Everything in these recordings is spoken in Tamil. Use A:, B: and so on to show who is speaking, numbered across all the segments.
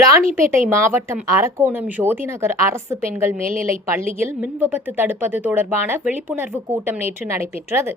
A: ராணிப்பேட்டை மாவட்டம் அரக்கோணம் ஜோதிநகர் அரசு பெண்கள் மேல்நிலைப் பள்ளியில் மின் விபத்து தடுப்பது தொடர்பான விழிப்புணர்வு கூட்டம் நேற்று நடைபெற்றது.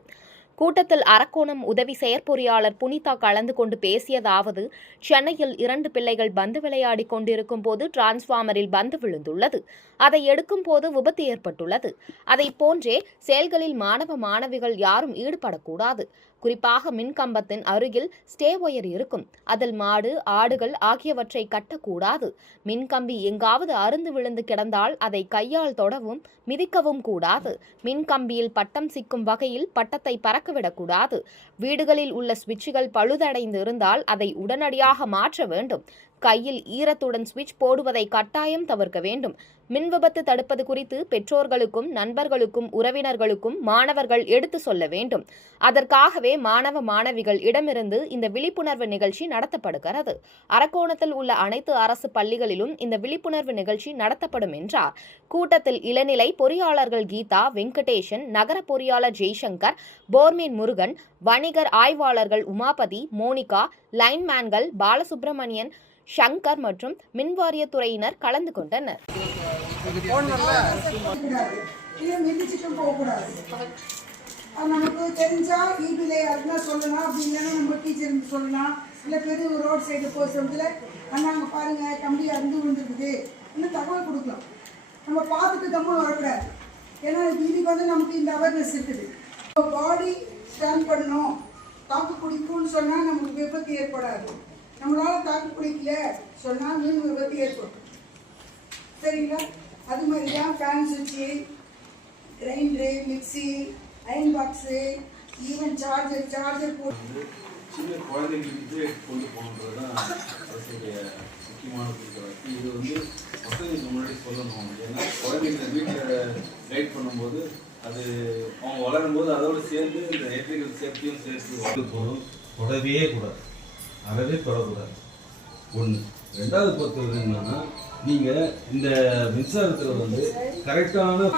A: கூட்டத்தில் அரக்கோணம் உதவி செயற்பொறியாளர் புனிதா கலந்து கொண்டு பேசியதாவது சென்னையில் இரண்டு பிள்ளைகள் பந்து விளையாடிக் கொண்டிருக்கும் போது டிரான்ஸ்ஃபார்மரில் பந்து விழுந்துள்ளது. அதை எடுக்கும் போது விபத்து ஏற்பட்டுள்ளது. அதை போன்றே செயல்களில் மாணவ மாணவிகள் யாரும் ஈடுபடக்கூடாது. குறிப்பாக மின்கம்பத்தின் அருகில் ஸ்டே ஒயர் இருக்கும். அதில் மாடு ஆடுகள் ஆகியவற்றை கட்டக்கூடாது. மின்கம்பி எங்காவது அருந்து விழுந்து கிடந்தால் அதை கையால் தொடவும் மிதிக்கவும் கூடாது. மின்கம்பியில் பட்டம் சிக்கும் வகையில் பட்டத்தை பறக்க பறக்கவிடக்கூடாது வீடுகளில் உள்ள சுவிட்சுகள் பழுதடைந்து இருந்தால் அதை உடனடியாக மாற்ற வேண்டும். கையில் ஈரத்துடன் சுவிட்ச் போடுவதை கட்டாயம் தவிர்க்க வேண்டும். மின் விபத்து தடுப்பது குறித்து பெற்றோர்களுக்கும் நண்பர்களுக்கும் உறவினர்களுக்கும் மாணவர்கள் எடுத்து சொல்ல வேண்டும். அதற்காகவே மாணவ மாணவிகள் இடமிருந்து இந்த விழிப்புணர்வு நிகழ்ச்சி நடத்தப்படுகிறது. அரக்கோணத்தில் உள்ள அனைத்து அரசு பள்ளிகளிலும் இந்த விழிப்புணர்வு நிகழ்ச்சி நடத்தப்படும் என்றார். கூட்டத்தில் இளநிலை பொறியாளர்கள் கீதா வெங்கடேஷன் நகர பொறியாளர் ஜெய்சங்கர் போர்மேன் முருகன் வணிகர் ஆய்வாளர்கள் உமாபதி மோனிகா லைன்மேன்கள் பாலசுப்ரமணியன் சங்கர் மற்றும் மின்வாரியத்துறையினர் கலந்து கொண்டனர்.
B: போகக்கூடாது. நமக்கு தெரிஞ்சா ஈபியில் யாருன்னா சொல்லலாம். அப்படி இல்லைன்னா நம்ம டீச்சருக்கு சொல்லலாம். இல்லை பெரிய ரோட் சைடு போகிற சமயத்தில் பாருங்க கம்பி அருந்து விழுந்துருக்குது. இன்னும் தகவல் கொடுக்கலாம். நம்ம பார்த்துட்டு தம்மா வரக்கூடாது. ஏன்னா இதுக்கு வந்து நமக்கு இந்த அவேர்னஸ் இருக்குது. பாடி ஸ்கேன் பண்ணணும். தாக்கு குடிக்கும்னு சொன்னால் நமக்கு விபத்து ஏற்படாது. நம்மளால் தாக்கு பிடிக்கல சொன்னால் மீன் விபத்து ஏற்படும். சரிங்களா? அது மாதிரி தான் ஃபேன் சுவிட்சு grinder mixie iron box even charger charger போட்டு
C: சின்ன குழந்தைங்களுக்கு கொண்டு போகணுன்றது தான் அரசுடைய முக்கியமான குறிக்கோள் இது வந்து மக்களுக்கு முன்னாடி சொல்லணும். ஏன்னா குழந்தைங்க வீட்டில் கைட் பண்ணும்போது அது அவங்க வளரும்போது அதோடு சேர்ந்து இந்த எலக்ட்ரிக்கல் சேஃப்டியும் சேர்த்து
D: வாக்கு போதும் தொடவே கூடாது. அறவே தொடக்கூடாது ஒன்று ரெண்டாவது பொறுத்தவரை என்னன்னா நீங்கள் இந்த மின்சாரத்தில் வந்து கரெக்டான